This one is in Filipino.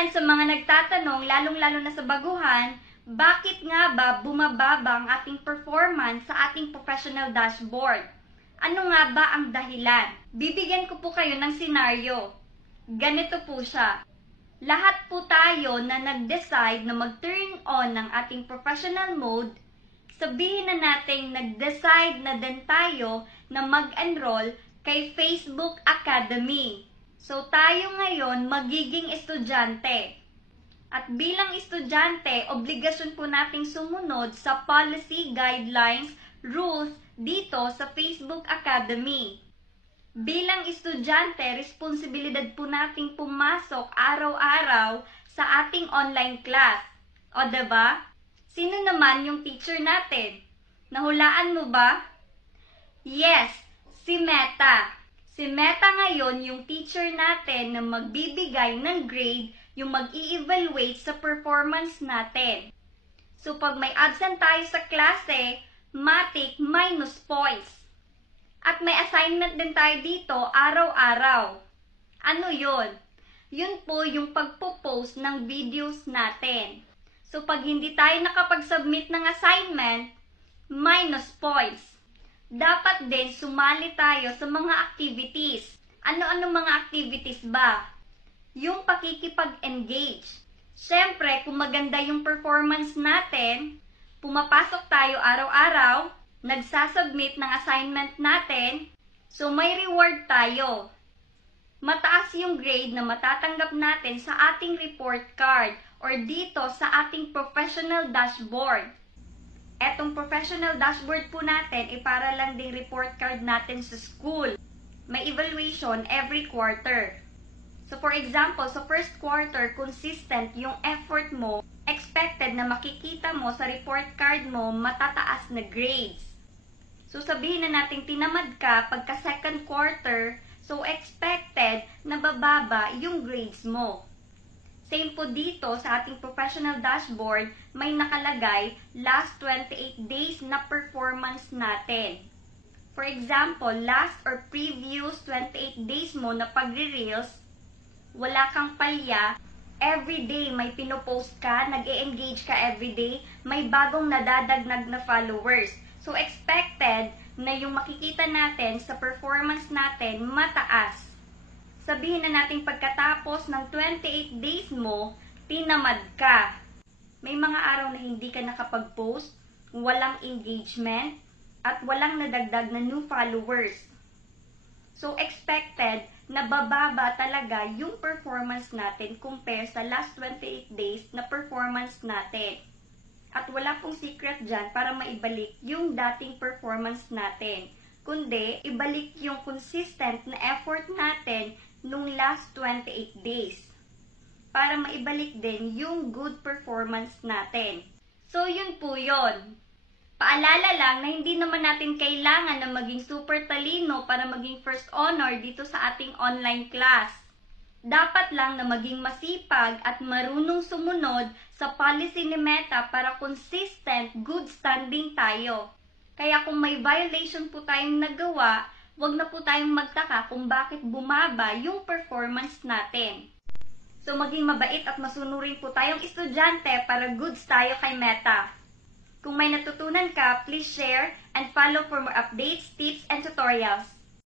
friends, sa mga nagtatanong, lalong-lalo na sa baguhan, bakit nga ba bumababa ang ating performance sa ating professional dashboard? Ano nga ba ang dahilan? Bibigyan ko po kayo ng senaryo. Ganito po siya. Lahat po tayo na nag-decide na mag-turn on ng ating professional mode, sabihin na natin nag-decide na din tayo na mag-enroll kay Facebook Academy. So tayo ngayon magiging estudyante. At bilang estudyante, obligasyon po nating sumunod sa policy, guidelines, rules dito sa Facebook Academy. Bilang estudyante, responsibilidad po nating pumasok araw-araw sa ating online class. O diba? Sino naman yung teacher natin? Nahulaan mo ba? Yes, si Meta. Si Meta ngayon yung teacher natin na magbibigay ng grade, yung mag-i-evaluate sa performance natin. So pag may absent tayo sa klase, matik minus points. At may assignment din tayo dito araw-araw. Ano yun? Yun po yung pagpo-post ng videos natin. So pag hindi tayo nakapag-submit ng assignment, minus points. Dapat din sumali tayo sa mga activities. Ano-ano mga activities ba? Yung pakikipag-engage. Siyempre, kung maganda yung performance natin, pumapasok tayo araw-araw, nagsasubmit ng assignment natin, so may reward tayo. Mataas yung grade na matatanggap natin sa ating report card or dito sa ating professional dashboard. Etong professional dashboard po natin ay para lang ding report card natin sa school. May evaluation every quarter. So for example, sa first quarter, consistent yung effort mo, expected na makikita mo sa report card mo matataas na grades. So sabihin na natin tinamad ka pagka second quarter, so expected na bababa yung grades mo. Same po dito sa ating professional dashboard, may nakalagay last 28 days na performance natin. For example, last or previous 28 days mo na pagre-reels, wala kang palya, everyday may pinopost ka, nag-e-engage ka everyday, may bagong nadadagnag na followers. So expected na yung makikita natin sa performance natin mataas. Sabihin na natin pagkatapos ng 28 days mo, tinamad ka. May mga araw na hindi ka nakapag-post, walang engagement, at walang nadagdag na new followers. So, expected na bababa talaga yung performance natin compare sa last 28 days na performance natin. At wala pong secret dyan para maibalik yung dating performance natin. Kundi, ibalik yung consistent na effort natin nung last 28 days para maibalik din yung good performance natin. So, yun po yun. Paalala lang na hindi naman natin kailangan na maging super talino para maging first honor dito sa ating online class. Dapat lang na maging masipag at marunong sumunod sa policy ni Meta para consistent, good standing tayo. Kaya kung may violation po tayong nagawa, wag na po tayong magtaka kung bakit bumaba yung performance natin. So maging mabait at masunurin po tayong estudyante para goods tayo kay Meta. Kung may natutunan ka, please share and follow for more updates, tips, and tutorials.